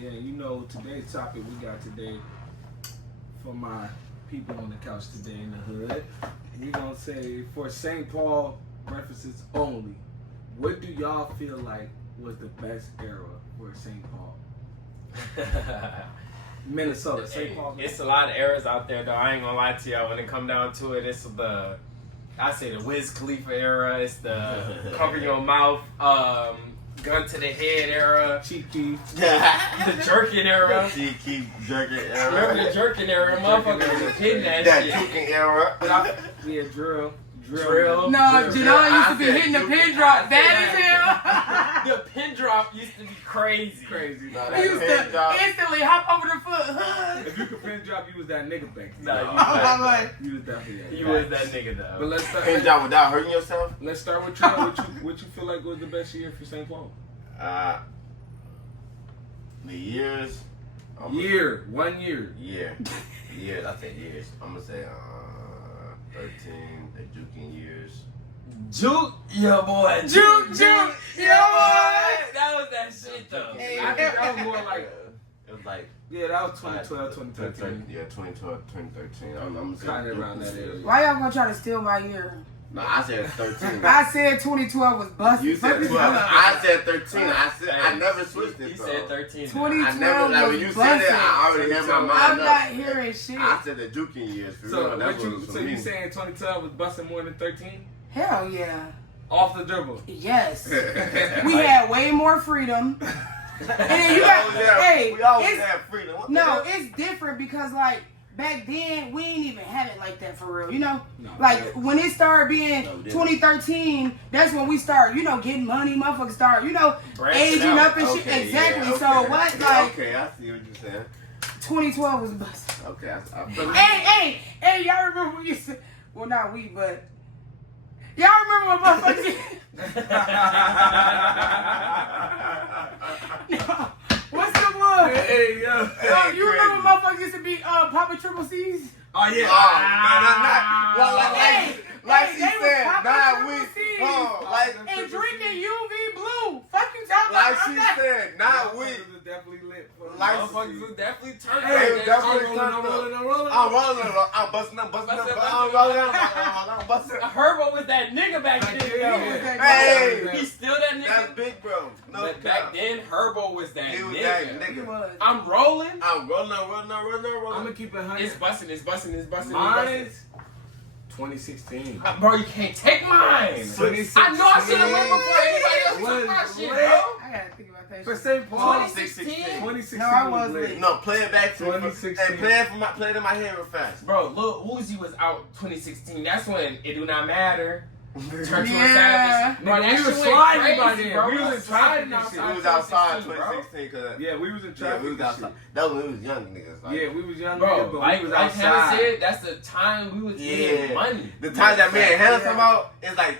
Yeah, you know, today's topic we got today for my people on the couch today in the hood. We gonna say for St. Paul references only. What do y'all feel like was the best era for St. Paul? Minnesota, St. Paul. It's a lot of eras out there, though. I ain't gonna lie to y'all. When it come down to it, it's I say the Wiz Khalifa era. It's the cover your mouth, gun to the head era. Cheeky. The jerking era. Cheeky jerking era. Remember the jerking era? Motherfuckers was hitting that shit. Jerking era. Yeah, drill. Drill. No, Janelle used to be hitting the pin drop. That is him. The pin drop used to be crazy. Crazy. No, He used to instantly hop over the foot. If you could pin drop, you was that nigga back then. Nah, You was definitely that. you was that nigga though. But let's start. Pin job without hurting yourself? Let's start with you. What you feel like was the best year for St. Paul? The years. 1 year. Years. I think years. I'm gonna say 13. The juking years. Juke, yo boy. Juke, yo boy. That was that shit though. I think that was more like. It was like. Yeah, that was 2012, 2013. Yeah, 2012, 2013. I'm Kind of around that area. Why y'all gonna try to steal my year? No, I said 13. I said 2012 was busted. You said 12. I said 13. I never switched it. He said 13. 2012 I never, like, when you was said it, busted. I already had my mind I'm up. not hearing shit. I said the juking years. For So, real. That's what it was for you me. saying 2012 was busting more than 13? Hell yeah. Off the dribble. Yes. We had way more freedom. And then you got, hey, we always it's, had freedom. What the no, hell? it's different because like back then we ain't even have it like that for real, you know? No, like when it started being 2013, that's when we started, you know, getting money, motherfuckers start, you know, Branching aging out. up and shit. Okay, Exactly. yeah, okay. So what, like, Okay, I see what you're saying. 2012 was busted. Okay, I Hey, y'all remember when you said, well, not we, but y'all remember when motherfuckers No. What's the one? Hey, yo. You remember when motherfuckers used to be Papa Triple C's? Oh, yeah. Well, like she they was said, popping 9 Triple weeks. C's Like and drinking UV blue. Fuck you talking like about? she said, 9 weeks. Was definitely lit. Like Motherfuckers was definitely turned Hey, up. definitely I'm turned up. rolling. I'm rolling. I'm busting up. I'm busting up. Herbo was that nigga back then. Hey, He's still that that's nigga. big, bro. No But back then, Herbo was that he was nigga. that He nigga. was. I'm rolling. I'm rolling. I'm gonna keep it 100. It's busting. Mine's 2016. Bro, you can't take mine. 2016. I know I should have went before anybody else took my shit, bro. I gotta think about that For shit. St. Paul, 2016. 2016 No, I was wasn't. lit. No, play it back to me. 2016. Hey, play it in my head real fast. Bro, Lil Uzi was out 2016. That's when It Do Not Matter turned to a Yeah. savage. Bro, that We was shit went sliding crazy, by then. bro. We was in sliding traffic and shit. We was outside 2016, 2016 because Yeah, we was in yeah, traffic. we was and outside. shit. That was when we was young niggas. Like, Yeah, we was young, Bro, but like we was Hannah outside. said, that's the time we was getting money. The time that me and Hannah Yeah. talking about is like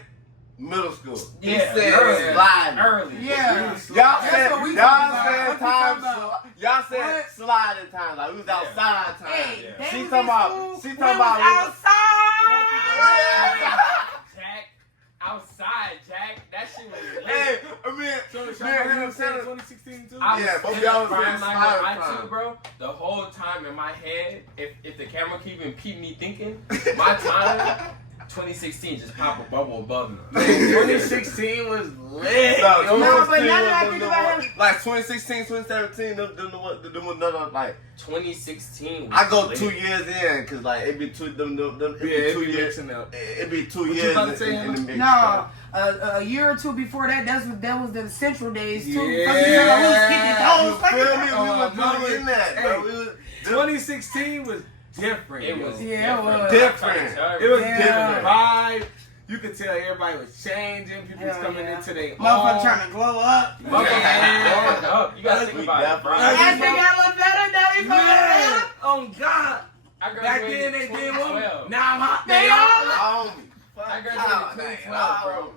middle school. He Yeah, said early. sliding. Early. Yeah. Y'all That's said what we y'all talking about. said What you time. talking about? Y'all said What? sliding time. Like we was outside time. Hey, Yeah. they She was talking in about- school, she we talking was about- Jack, outside, Jack. That shit was lit. Hey, I mean, So, me and you Hannah was said saying 2016 too? I was Yeah, both in y'all the was prime in like slide I time. too, bro. The whole time in my head, if the camera keep impeding me thinking, my time, 2016 just pop a bubble above me. 2016 was lit. No, No, but 2016 now that I was think the about one- it- like 2016, 2017, like 2016 was I go lit. 2 years in, cause like it be two it be Yeah, 2 it be years. mixing up. It be 2 What you years about to say, in the mix. No, a year or two before that, that was the Central days too. Yeah. Fuck you talking about, we was kicking You those. Fuck feel you me? We talking was no, really in that, bro. hey. We was 2016 was different. It was Yeah, it was. Different. It was Yeah. different vibe. You could tell everybody was changing. People was Hell coming yeah. into their Motherfucker own. trying to glow up. Motherfuckers blowing up. You gotta think We about it, bro. definitely- As they got a little better, now they fucking Yeah. better. Oh God. I Back graduated then they did one. 2012. Now I'm hot. They Now all- Homie. I graduated 2012, bro.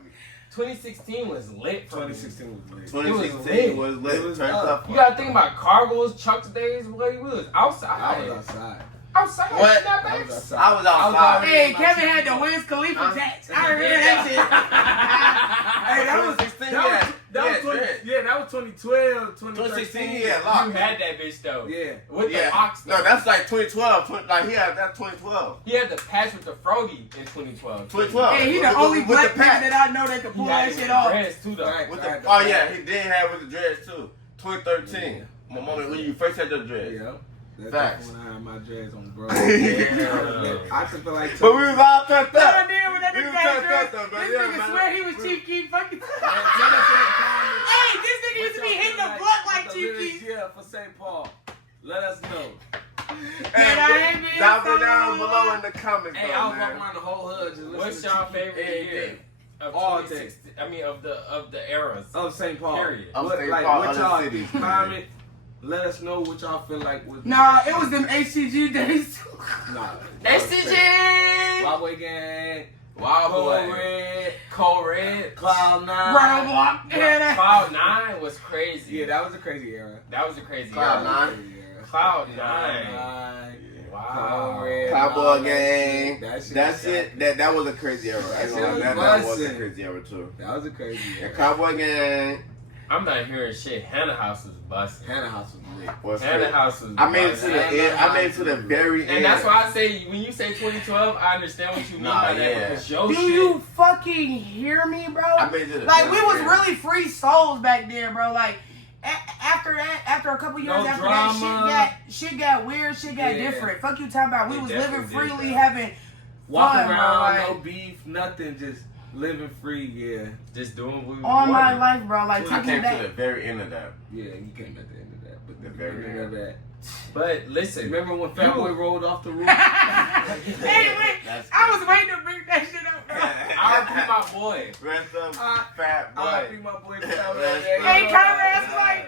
2016 was lit for me. 2016 was lit. 2016 was lit. It was Turned up. up. You gotta think about Cargos, Chuck's days, boy. We was outside. I was outside. Outside. What? Snapbacks. I was outside. Hey, Kevin had the Wiz Khalifa jacks. I heard that shit. Hey, that was 2016, that was yeah, 20, yeah, that was 2012, 2016, 2013. yeah, You lock. had that bitch though. Yeah. With Yeah. the ox. No, that's like 2012. Like he had that 2012. He had the patch with the froggy in 2012. 2012. Hey, he the With- only with black the nigga patch. that I know that can He pull had that it shit with off. the dreads too though. Right. With Right. the, oh yeah, he did have with the dreads too. 2013. Yeah. My moment when you first had the dreads. Yeah. That's Facts. when I had my dreads on, bro. Yeah. I just feel like. But we was all turned No up. idea when that We nigga was got turned up dressed. though, bro. This Yeah, nigga man. swear he was Chief Keef fucking. Man, tell us in the comments Hey, this nigga used to be hitting the block like what the Chief lyrics, Keef. yeah, for St. Paul. Let us know. Man, I ain't been Drop so it down long. below in the comments, Hey, though, I was man. walking around the whole hood just listening What's to y'all Chief favorite every year day. of All 2016? I mean of the eras. Of St. Paul. Period. Of What, St. like, Paul, what other y'all cities, comment? Let us know what y'all feel like was. Nah, it was them HCG days. Nah. HCG! Wild Boy Gang. Wild Code Boy. Red. Code Red. Cloud 9. Ronald Block. Yeah, that. Cloud 9 was crazy. Yeah, that was a crazy era. That was a crazy Cloud era. 9. Crazy era. Cloud 9. Nine. Wow. Code Red. Cowboy Gang. That shit That was shit. That was a crazy era. That I ain't shit gonna was lie, that was a bussin'. crazy era too. That was a crazy Yeah, era. Cowboy Gang I'm not hearing shit. Hannah House was busting. Hannah House was lit. was Hannah crazy. House was I made it to busting. the end. I made it to the very end. And that's why I say, when you say 2012, I understand what you mean Nah, by that. yeah. Because your Do shit. you fucking hear me, bro? I made it to the Like, very we was end. really free souls back then, bro. Like, after that, after a couple years No after drama. that, shit got weird, shit got Yeah. different. Fuck you talking about. We It was living definitely did freely, that. having Walking fun, bro. around, Like, no beef, nothing, just living free, yeah. Just doing what we all my wanted. life, bro. Like, I taking came back. to the very end of that. Yeah, you came at the end of that. But The very beginning of that. But listen, Remember when Fat Boy rolled off the roof? Hey, wait. That's I was waiting to bring that shit up, bro. R.I.P. my boy. Rest of I- Fat Boy. R.I.P. my boy Fat Boy. Hey, Conrad's like,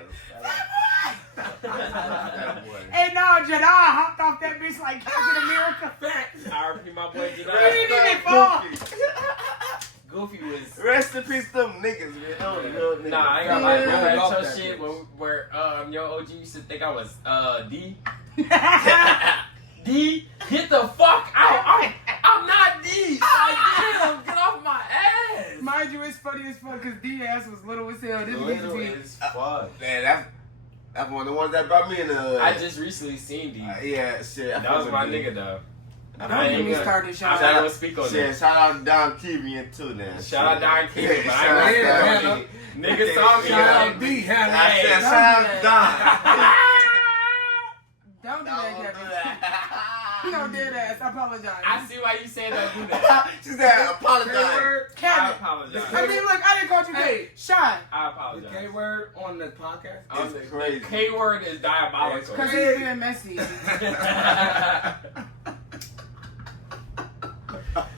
Fat Boy. hey, no, Jedi hopped off that bitch like Captain America. Facts. R.I.P. my boy He Jedi. didn't even fall. Goofy was. Rest in peace, them niggas, man. Those little niggas. Nah, I ain't gonna lie. Yeah. Remember Off that that shit bitch. where your OG used to think I was D? D? Get the fuck out! I'm not D! Like, damn, get off my ass! Mind you, it's funny as fuck because D-ass was little as hell. This nigga Little be. as fuck. Man, that's one of the ones that brought me in the. I just recently seen D. Yeah, shit. I That was fuck my with D. nigga though. Don't get me started, I'm Sean. not gonna speak on Shit, that. shout out Don Kevian too, then. Shout out Don Kevian, but I Shout out ain't Yeah, Don man. Kevian. Niggas saw me. Shout out like, D. Hannah. I Hey, said, don't shout do out that. Don. Don't do that, Kevin. No, dead ass. I apologize. I see why you said don't do that. She said, apologize. K-word. I Kevin. apologize. I mean, look, I didn't call you Hey. gay. Sean. I The apologize. K-word on the podcast. It's The crazy. K word is diabolical. Because he's being messy.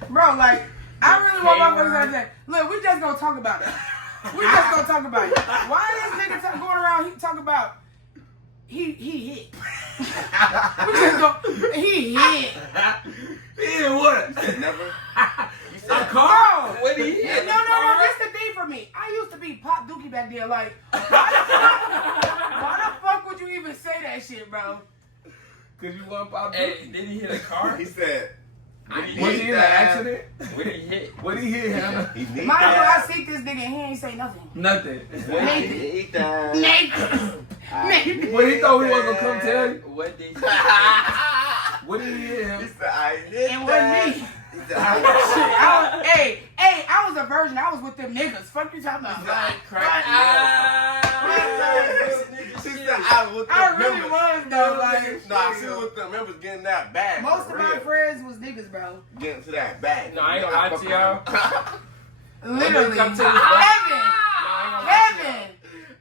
Bro, like, I really want my folks to say, look, we just gonna talk about it. We just gonna talk about it. Why is this nigga going around, he talking about, he hit. We just go, he hit. Yeah, what? Said never. You said, A car? Bro. What he hit? No, that's the thing for me. I used to be Pop Dookie back then. Like, why the fuck would you even say that shit, bro? Cause you want pop. Hey, did he hit a car? he said, Did he Was he hit? in an accident? What did he hit? What he hit, Hannah? he need Mind you, that. I see this nigga and he ain't say nothing. Nothing. He need that. Naked. Naked. Well, he thought we wasn't gonna come tell you. What did he hit? What did he hit He him? said, I need It wasn't that. me. He said, I Hey, I was a virgin. I was with them niggas. Fuck you talking about? Like, She said, I was with the I really members. was though. Like, Nah, she was with the members getting that bag. most for of my real. friends was niggas, bro. Getting to that bag. No, I ain't gonna lie to y'all. Literally. Come to this Kevin. Kevin.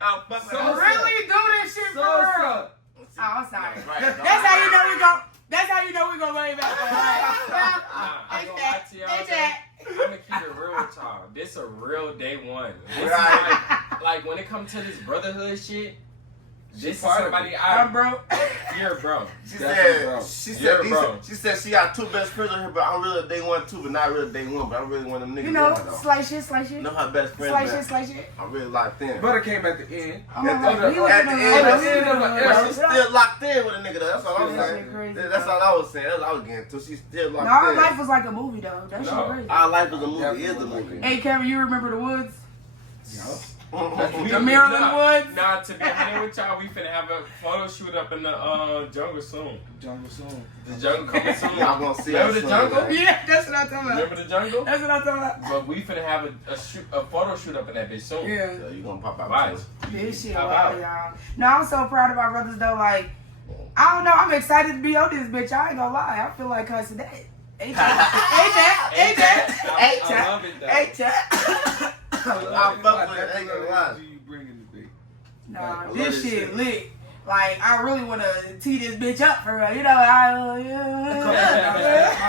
Kevin. Really do this shit for real. Oh, I'm sorry. Right, That's how you know we go. That's how you know we gonna lay back. I ain't gonna lie to y'all. Hey, Jack. I'm gonna keep it real with y'all. This a real day one. This Right. is like when it comes to this brotherhood shit. This is part of somebody I'm broke. you're bro. She Definitely, said, bro. she said she got two best friends on her, but I'm really day one too, but not really day one. But I'm really one of them niggas. You know, though. slice shit. Know her best friend. Slice but shit. I'm really locked in. Butter came at the end. I'm At like, the- we was at in the a end row. of We the- was in a row. But she's still locked in with a nigga though. That's all I'm That saying. shit crazy, That's all I was saying. That's what I was getting to. She's still locked No, our in. life was like a movie though. That shit No. crazy. Our life is a movie. Definitely Is a like movie. it. Hey Kevin, you remember the woods? Yo. The Maryland Woods. Nah, to be honest with y'all, we finna have a photo shoot up in the jungle soon. Jungle soon. The jungle coming soon. Y'all gonna see Remember us the soon, jungle? man. Yeah, that's what I'm talking about. Remember the jungle? That's what I'm talking about. But we finna have a photo shoot up in that bitch soon. Yeah. So you gonna pop out Watch. too. This shit, How wow, about? y'all. No, I'm so proud of my brothers though. Like, I don't know. I'm excited to be on this bitch. I ain't gonna lie. I feel like cussing that. Hey, Jack. I love it though. Hey, chat. I fuck with it. Ain't gonna lie. You bringing the big. Nah, I love this this shit shit. lit. Like, I really want to tee this bitch up for her. You know, I, My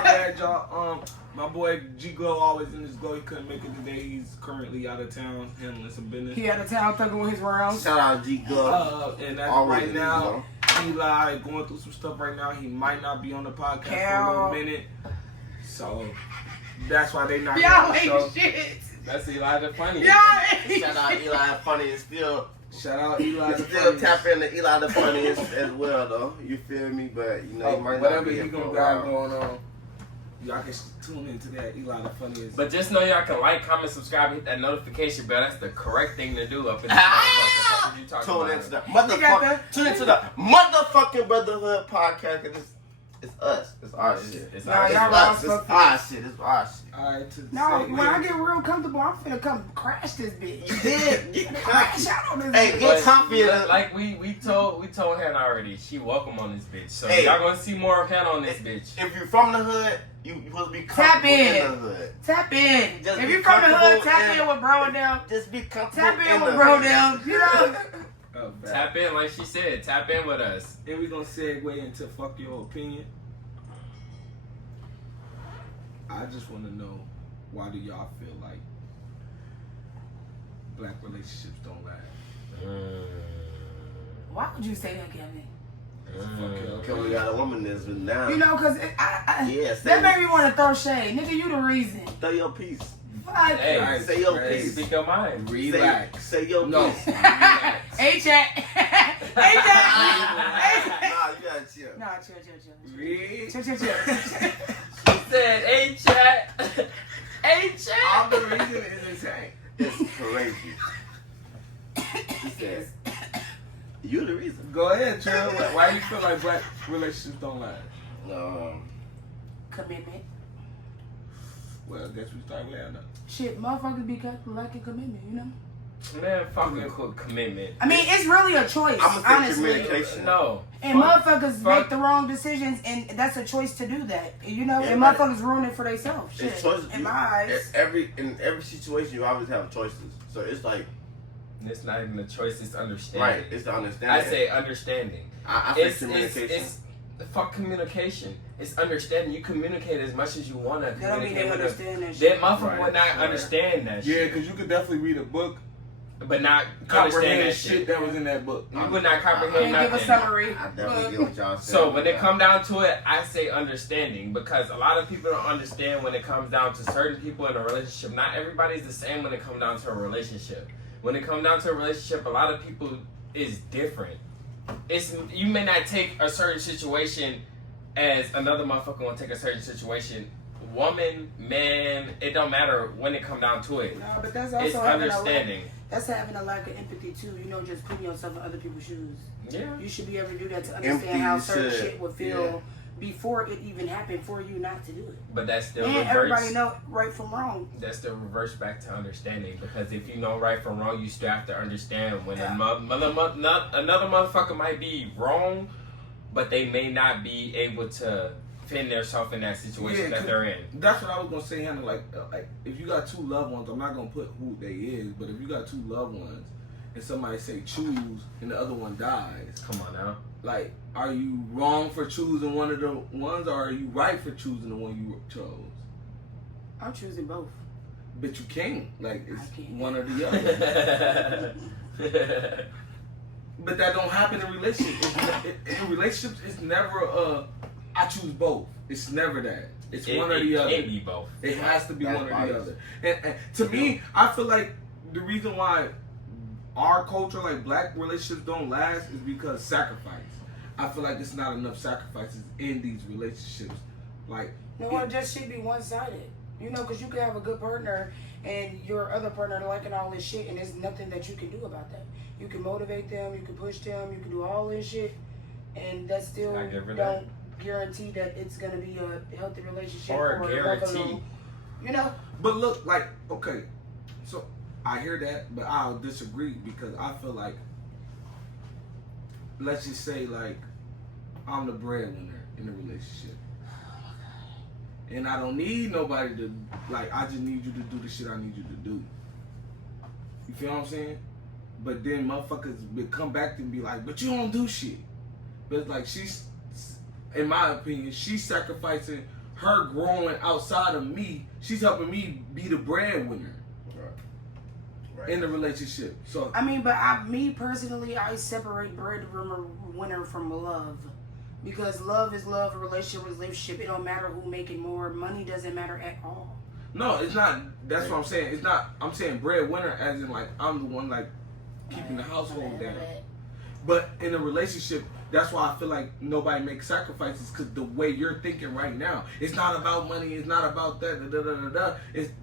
bad, y'all. My boy G Glow always in his glow. He couldn't make it today. He's currently out of town handling some business. He out of town thugging with his rounds. Shout out G Glove. And as of Always right in now, Eli going through some stuff right now. He might not be on the podcast for a little minute. So that's why they not Y'all on the show. ain't shit. That's Eli the funny. Y'all ain't Shout out shit. Eli the Funny and still Shout out Eli the still funniest. tap into Eli the Funniest as well though. You feel me? But you know, he might not Whatever be he here for gonna a got while. going on, y'all can tune into that Eli the funniest. But just know y'all can like, comment, subscribe, hit that notification bell. That's the correct thing to do up in the motherfucker. You talking Tune about into the You got motherfucking Brotherhood podcast. And it's us. It's our shit. It's Nah, our y'all shit. wrong. It's our shit. It's our shit. Alright, to No, segue. when I get real comfortable, I'm finna come crash this bitch. You did. Get Crash comfy. out on this Hey, bitch. get comfy. Like we told Hannah already, she welcome on this bitch. So Hey. y'all gonna see more of Hannah on this bitch. If you're from the hood, you supposed to be Tap comfortable in. in the hood. Tap in. Just If be you from the hood, comfortable tap and- in with bro and them. Just be comfortable. Tap in the with bro hood. them. You know? Oh, bad. Tap in, like she said. Tap in with us. Then we gonna segue into fuck your opinion. I just want to know, why do y'all feel like black relationships don't last? Why would you say that, Kevin? Because we got a woman that's been down. You know, because Yes, that made me want to throw shade. Nigga, you the reason. Throw your piece. Fuck. Hey, Right, say your right. piece. Speak your mind. Relax. Say your No. piece. Hey, chat. Hey, chat. Nah, you gotta chill. Nah, chill. Read. Chill. She said, "Hey chat, hey chat." All the reason is insane. It's crazy. She said, you the reason. Go ahead, Trill. Why do you feel like black relationships don't last? Commitment. Well, I guess we start with Anna. Shit, motherfuckers be lacking commitment, you know? Man, fucking commitment. I mean, it's really a choice, I'm gonna say honestly. communication. No. And Fuck. motherfuckers make the wrong decisions, and that's a choice to do that. You know, and Everybody- motherfuckers ruin it for themselves. Shit, It's choices. in my eyes. In every situation, you always have choices. So it's like, It's not even a choice. It's understanding. right, it's the understanding. I say understanding. I say communication. It's fuck communication. It's understanding. You communicate as much as you want to. That don't mean they communicate with understand that them. shit. That motherfucker Right, would not right. understand that Yeah, shit. because you could definitely read a book, But not understand comprehend that shit shit. that was in that book. You would not comprehend Can't give a nothing. summary. I definitely get what y'all saying. So when it come down to it, I say understanding, because a lot of people don't understand when it comes down to certain people in a relationship. Not everybody's the same when it comes down to a relationship. When it comes down to a relationship, a lot of people is different. You may not take a certain situation as another motherfucker won't take a certain situation. Woman, man, it don't matter when it come down to it. No, but that's It's also having understanding. that's having a lack of empathy too. You know, just putting yourself in other people's shoes. Yeah. You should be able to do that to understand Empathy, how you certain should. shit would feel before it even happened for you not to do it. But that's still And everybody reverse. know right from wrong. That's still reverse back to understanding, because if you know right from wrong, you still have to understand when Yeah. another motherfucker might be wrong, but they may not be able to fend themselves in that situation that they're in. That's what I was gonna say, Hannah. Like if you got two loved ones, I'm not gonna put who they is, but if you got two loved ones and somebody say choose and the other one dies, Come on now. like, are you wrong for choosing one of the ones, or are you right for choosing the one you chose? I'm choosing both. But you can't. Like, it's I can't. one or the other. But that don't happen in relationships. In relationships, it's never I choose both. It's never that. It's one or the other. It can't be both. It has to be That's one or biased. the other. And to me, I feel like the reason why our culture, like black relationships, don't last is because sacrifice. I feel like it's not enough sacrifices in these relationships. Like, No, it just should be one sided. You know, because you can have a good partner and your other partner liking all this shit, and there's nothing that you can do about that. You can motivate them, you can push them, you can do all this shit, and that still don't guarantee that it's gonna be a healthy relationship or a guarantee. level, you know. But look, like, okay, so I hear that, but I'll disagree because I feel like, let's just say, like, I'm the breadwinner in the relationship. And I don't need nobody to, like, I just need you to do the shit I need you to do. You feel what I'm saying? But then motherfuckers would come back and be like, but you don't do shit. But it's like, she's, in my opinion, she's sacrificing her growing outside of me. She's helping me be the breadwinner in the relationship. So I mean, but me personally, I separate breadwinner from love. Because love is love, a relationship is relationship. It don't matter who making more. Money doesn't matter at all. no, it's not. That's what I'm saying. It's not. I'm saying breadwinner as in like I'm the one like keeping the household down. But in a relationship, that's why I feel like nobody makes sacrifices because the way you're thinking right now, it's not about money. It's not about that.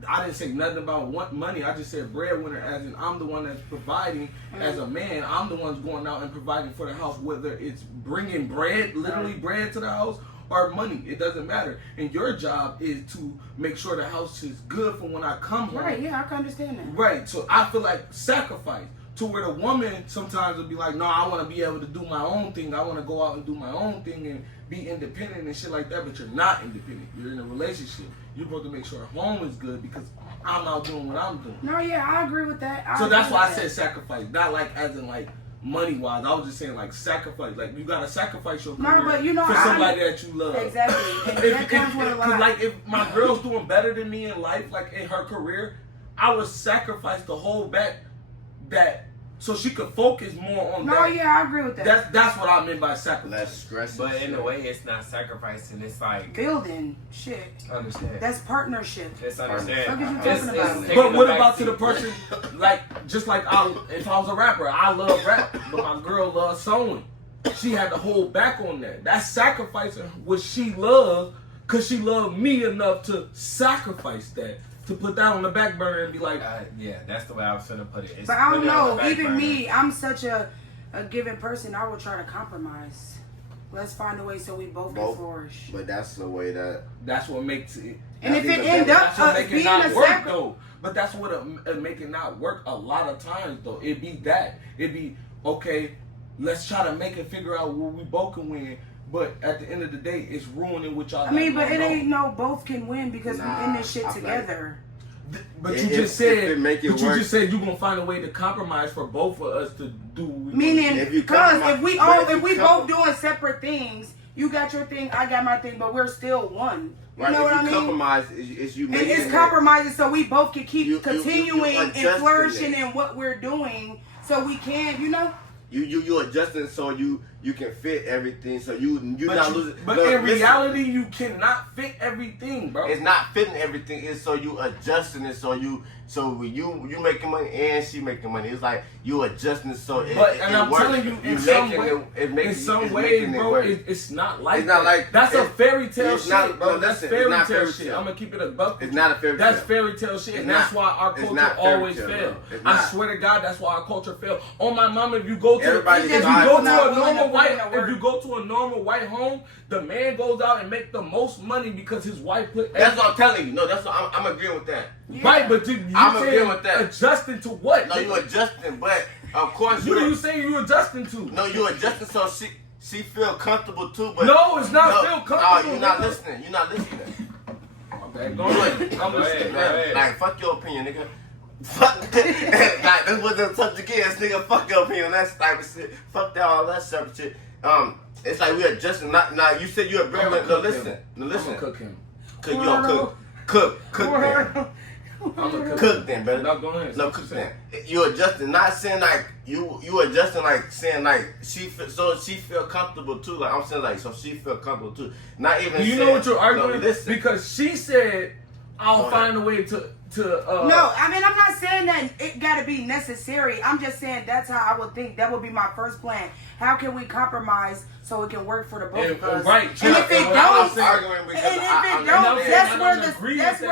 I didn't say nothing about money. I just said breadwinner as in I'm the one that's providing as a man. I'm the one going out and providing for the house, whether it's bringing bread, literally bread to the house, or money. It doesn't matter. And your job is to make sure the house is good for when I come home. Right, yeah, I can understand that. Right. So I feel like sacrifice. To where the woman sometimes will be like, no, I want to be able to do my own thing. I want to go out and do my own thing and be independent and shit like that. But you're not independent. You're in a relationship. You're supposed to make sure home is good because I'm out doing what I'm doing. No, yeah, I agree with that. So that's why I said sacrifice. Not like as in like money-wise. I was just saying like sacrifice. Like you got to sacrifice your career but you know, for somebody that you love. Exactly. And that comes with a lot. Cause like if my girl's doing better than me in life, like in her career, I would sacrifice to hold back that so she could focus more on that. No, yeah, I agree with that. That's what I meant by sacrifice. Less stress. But in a way, it's not sacrificing. It's like building shit. Understand. That's partnership. It's understand. What are you talking about? But what about to the person like just like if I was a rapper, I love rap, but my girl loves sewing. She had to hold back on that. That's sacrificing what she loves because she loved me enough to sacrifice that. To put that on the back burner and be like, yeah, that's the way I was gonna put it. It's but I don't know. Even burner. me, I'm such a given person. I would try to compromise. Let's find a way so we both can flourish. But that's the way that's what makes it. And if it ends up being a work though, but that's what make it not work a lot of times though. It'd be okay. Let's try to make it figure out where we both can win. But at the end of the day, it's ruining what y'all. I mean, but it ain't no both can win because we're in this shit together. But you just said you just said you're gonna find a way to compromise for both of us to do. Meaning, because if we both doing separate things, you got your thing, I got my thing, but we're still one. You know what I mean? Compromise is you making it's compromising so we both can keep continuing and flourishing in what we're doing, so we can, you know. You adjusting so you can fit everything, so you're not losing. But in reality, you cannot fit everything, bro. It's not fitting everything. It's so you adjusting it so you making money and she making money. It's like you adjusting it so it. But and I'm works. telling you, in some way, bro, it's not like that. That's a fairy tale shit, bro. That's fairy tale shit. I'm gonna keep it a buck. It's not a fairy tale. That's fairy tale shit, and that's why our culture always fails. I swear to God, that's why our culture fails. On my mama, if you go to a normal white home, the man goes out and make the most money because his wife put. That's what I'm telling you. No, that's what I'm agreeing with that. Yeah. Right, but I'm agreeing with that. Adjusting to what? No, you adjusting, but of course you say you adjusting to? No, you adjusting so she feel comfortable too. But no, it's not feel comfortable. No, you're not listening. You're not listening. Okay, go ahead. I'm listening. Like fuck your opinion, nigga. Fuck like this wasn't a subject against, nigga. Fuck your opinion. That type of shit. Fuck that all that separate shit. It's like we adjusting. Now you said you're a breadwinner. No, listen. I'm gonna cook him. Cook then. Cook then, brother. No, go ahead. No, cook then. You adjusting, not saying like you adjusting, like saying like she feel comfortable too. Like I'm saying like so she feel comfortable too. Not even. Do you know what you're arguing? Because she said I'll find a way to. No, I mean I'm not saying that gotta be necessary. I'm just saying that's how I would think. That would be my first plan. How can we compromise so it can work for the both of us? Right. And if it don't, that's where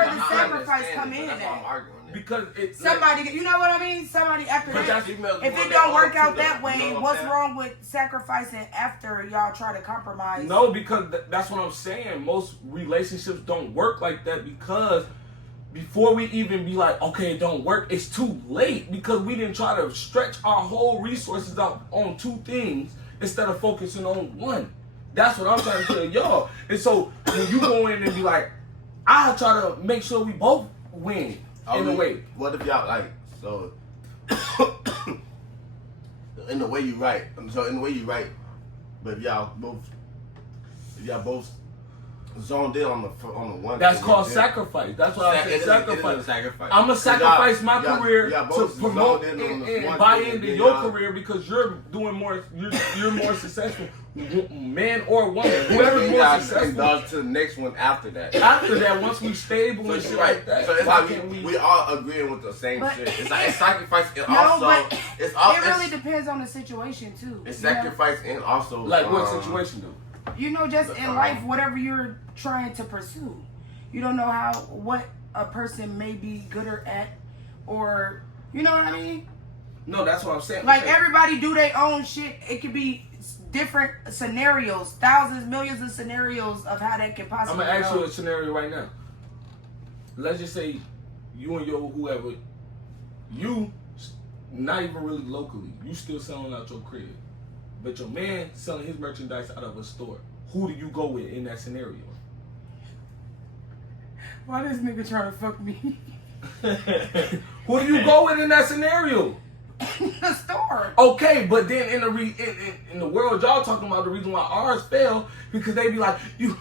the I sacrifice understand come it, in. but that's why I'm arguing it. Because it's Somebody, you know what I mean? Somebody after But that. that's- If it don't work out that way, what's wrong with sacrificing after y'all try to compromise? No, because that's what I'm saying. Most relationships don't work like that because before we even be like, okay, it don't work, it's too late because we didn't try to stretch our whole resources out on two things instead of focusing on one. That's what I'm trying to tell y'all. And so when you go in and be like, I try to make sure we both win in a way. What if y'all like so? In the way you write, but if y'all both zoned in on the one. That's thing, called then- sacrifice. That's what I said. It is Sacrifice. a sacrifice. I'm gonna sacrifice my y'all- career y'all to both promote zoned in on this and one buy thing, into then your y'all- career because you're doing more. You're more successful, man or woman. Whoever's Then more y'all successful. indulge to the next one after that. After that, once we stable So and it's shit right. like that, So it's why like can't we all agreeing with the same But shit. It's like it's sacrifice and No, also but it's all it really it's, depends on the situation too. it's you know? sacrifice and also like what situation though? You know, just in life, whatever you're trying to pursue, you don't know what a person may be gooder at, or you know what I mean. No, that's what I'm saying. Like Okay. everybody do their own shit. It could be different scenarios, thousands, millions of scenarios of how that can I'm possibly gonna ask go. you a scenario right now. Let's just say you and your whoever, you not even really locally, you still selling out your crib, but your man selling his merchandise out of a store. Who do you go with in that scenario? Why this nigga trying to fuck me? Who do you go with in that scenario? The store. Okay, but then in the world y'all talking about, the reason why ours fail because they be like,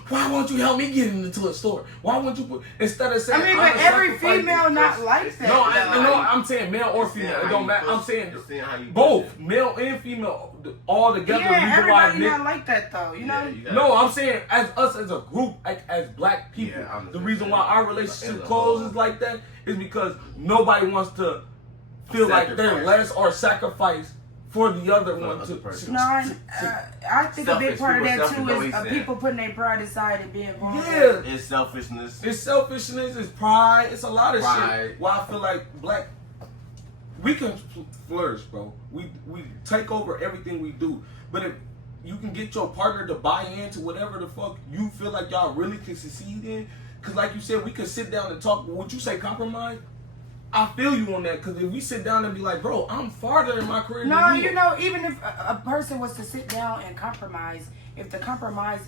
why won't you help me get into a store? Why won't you put, instead of saying I mean, but I'm every sacrificing- female not like that. No, though. I'm saying male or female. It don't matter. I'm saying how you both male and female all together. Yeah, The reason why everybody not like that though. You know. no, I'm saying as us as a group, as black people, Yeah, I'm the reason why our relationship as a closes whole. like that is because nobody wants to feel like they're Sacrifice. less or sacrifice for the other For one the to. other person. No, I think a big Selfish. part of People that selfish, too though, he is said. people putting their pride aside and being vulnerable. Yeah, It's selfishness. it's selfishness, it's pride, it's a lot of Pride. shit. Why I feel like black, we can flourish, bro. We take over everything we do, but if you can get your partner to buy into whatever the fuck you feel like y'all really can succeed in, because like you said, we could sit down and talk. Would you say compromise? I feel you on that, because if we sit down and be like, bro, I'm farther in my career No, than you. you know, even if a person was to sit down and compromise, if the compromise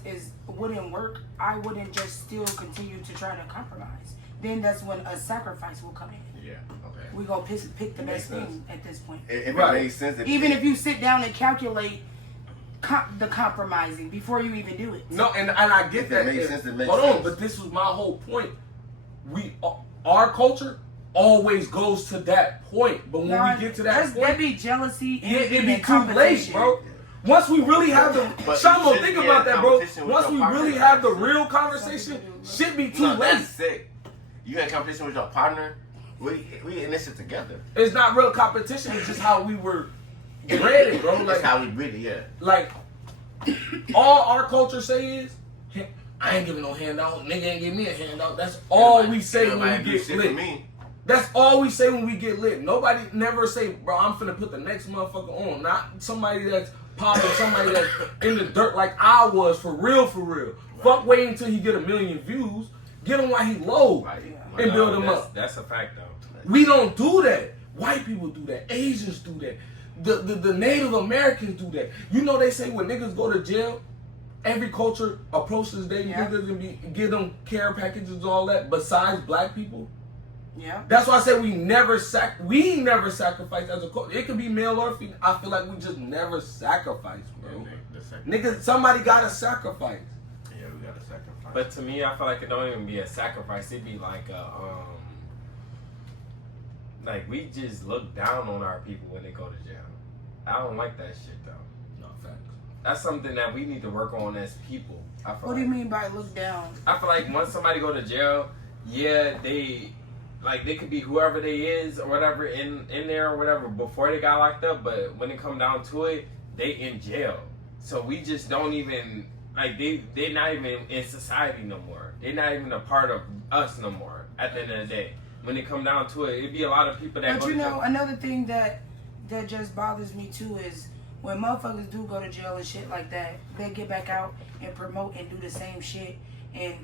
wouldn't work, I wouldn't just still continue to try to compromise. Then that's when a sacrifice will come in. Yeah. Okay. We gonna pick the best Makes thing at this point. If Right. it makes sense. Even if you sit down and calculate the compromising before you even do it. No, and I get If that. it makes sense, it makes Hold on, sense. but this was my whole point. Our culture always goes to that point, but when we get to that that'd point, be jealousy. yeah, envy, it'd be and too late, competition. bro. Once we really have the But Shamo, you think should about be in that, bro. competition with Once your we partner. really have the real conversation, shit be too No, late. that's sick. You in competition with your partner? We in this shit together. It's not real competition. It's just how we were bred, bro. That's Like, how we really, yeah. like all our culture say is, I ain't giving no handout. Nigga ain't give me a handout. That's all we say when Everybody we do get shit lit. for me. That's all we say when we get lit. Nobody never say, bro, I'm finna put the next motherfucker on. Not somebody that's popping, somebody that's in the dirt like I was, for real, for real. Right. Fuck waiting until he get 1 million views. Get him while he low Right. and build him up. That's a fact, though. We don't do that. White people do that. Asians do that. The Native Americans do that. You know they say when niggas go to jail, every culture approaches their niggas and give them care packages and all that. Besides black people, Yeah. that's why I say we never sacrifice as a culture. It could be male or female. I feel like we just never sacrifice, bro. Niggas, somebody gotta sacrifice. Yeah, we gotta sacrifice. But to me, I feel like it don't even be a sacrifice. It'd be like a like we just look down on our people when they go to jail. I don't like that shit though. No facts. That's something that we need to work on as people. I feel What do you mean by look down? I feel like once somebody go to jail, yeah, they like they could be whoever they is or whatever in there or whatever before they got locked up, but when it come down to it, they in jail. So we just don't even like they're not even in society no more. They're not even a part of us no more. At the end of the day, when it come down to it, it'd be a lot of people that. But you know, another thing that just bothers me too is when motherfuckers do go to jail and shit like that, they get back out and promote and do the same shit. And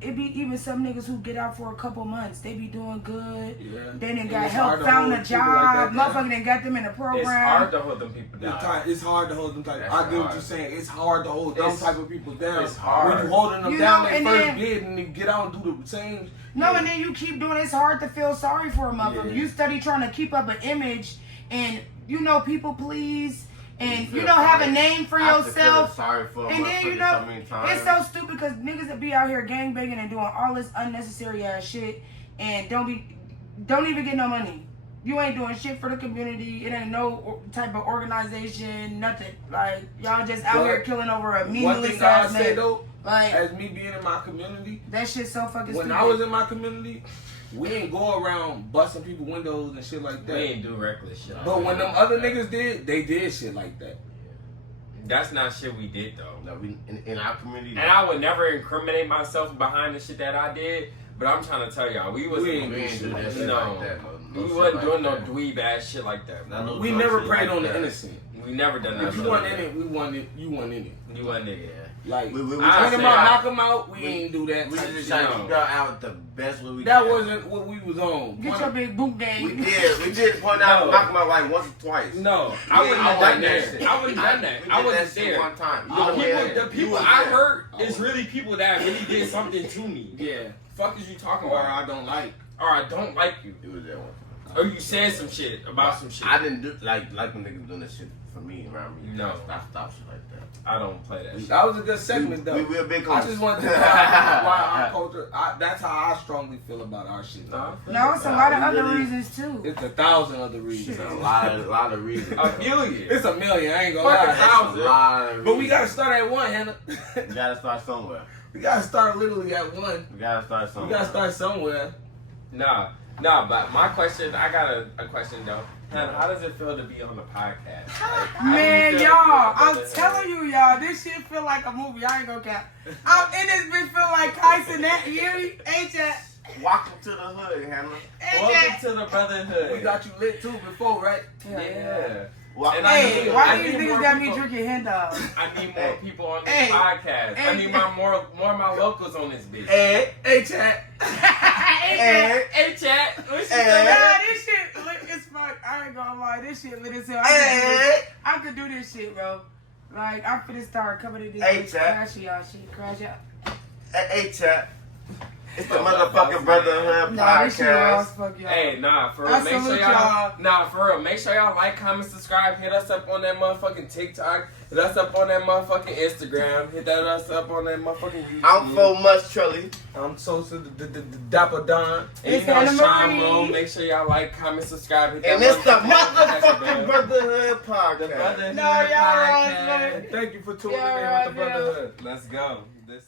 it be even some niggas who get out for a couple months, they be doing good. Yeah. They done got help, found a job. Motherfucker done got them in a program. It's hard to hold them people down. It's hard to hold them type. That's I get what hard. you're saying. It's hard to hold them type of people down. It's hard. When you holding them You down, know, they and first then- did, and they get out and do the same. No, and then you keep doing it. It's hard to feel sorry for a motherfucker. Yeah. You study trying to keep up an image and, you know, people please. And, you feel know, have a sorry. name for I have to feel yourself. sorry for a And then, you motherfucker know, so many times. it's so stupid because niggas that be out here gangbanging and doing all this unnecessary ass shit and don't even get no money. You ain't doing shit for the community. It ain't no type of organization, nothing. Like, y'all just out But here killing over a One meaningless thing I ass say man. though, Like, as me being in my community, that shit's so fucking when stupid. I was in my community, we ain't go around busting people windows and shit like We that. ain't do reckless shit. But when them other niggas did, they did shit like that. That's not shit we did though. No, we in our community. And I would never incriminate myself behind the shit that I did. But I'm trying to tell y'all, we We wasn't. ain't we ain't do that shit No. like that. We shit wasn't like doing no that. dweeb ass shit like that. Not no We dumb never shit preyed like on the that. innocent. We never done that. If you shit. weren't in it, we wasn't. You wasn't in it. You wasn't nigga. Like We bring I him say out, I- knock him out. We we- ain't do that. We type just shit. trying to No. keep y'all out the best way we That can. wasn't what we was on. Get your big boot game. We did point out, No. knock him out like once or twice. No, We I wouldn't ain't have done done that that. shit. I wouldn't have done that. We I did wasn't that shit there. one time. The You people, was the there. people You was I there. hurt I is was. really people that really did something to me. Yeah. Fuck is you talking Or about? I don't like. Or I don't like you. You was there one. Or you said some shit about some shit. I didn't do like when niggas doing that shit for me around me. No. Stop shit like that. I don't play that shit. That was a good segment though. We a big I just wanted to know why our culture. That's how I strongly feel about our shit. Though. No, it's a lot of We other really- reasons too. It's 1,000 other reasons. It's a lot of reasons. A million. It's a million. I ain't gonna Fucking lie. It's a thousand. lot of But we reasons. gotta start at one, Hannah. We gotta start somewhere. We gotta start literally at one. We gotta start We somewhere. gotta start somewhere. Nah, but my question, I got a question though. Hannah, how does it feel to be on the podcast? Like, how do you Man, feel to be y'all, on I'm the- telling you, y'all, this shit feel like a movie. I ain't gonna cap. I'm in this bitch feel like Tyson. That you hear me? Ain't that? Welcome to the hood, Hannah. Welcome to the brotherhood. We got you lit too before, right? Yeah. Welcome And to I the Hey, hood. why I these need more niggas got me people. drinking hen dogs? I need more people on this Hey. podcast. I Hey. need more of my locals on this bitch. Hey, chat. Hey, Hey, chat. What she Hey. say? nah, this shit lit as fuck. I ain't gonna lie, this shit lit as hell. I could do this shit, bro. Like, I'm finna start coming to this Hey, bitch, chat. crash y'all shit, crash y'all. Hey, chat. It's the motherfucking Brotherhood Nah, this shit raw as podcast. fuck, y'all. Hey, nah, for real, I make sure salute y'all, y'all. nah, for real, make sure y'all like, comment, subscribe, hit us up on that motherfucking TikTok, hit us up on that motherfucking Instagram, hit us up on that motherfucking YouTube. I'm for much Trilly. I'm Sosa, the Dapper Don. And It's you know Anna Sean Marie. Mo, make sure y'all like, comment, subscribe, hit And that it's the motherfucking motherfucking Brotherhood The podcast. Brotherhood No, y'all right, Podcast. Thank you for tuning Yeah, in with the right, yeah. Brotherhood. Let's go. This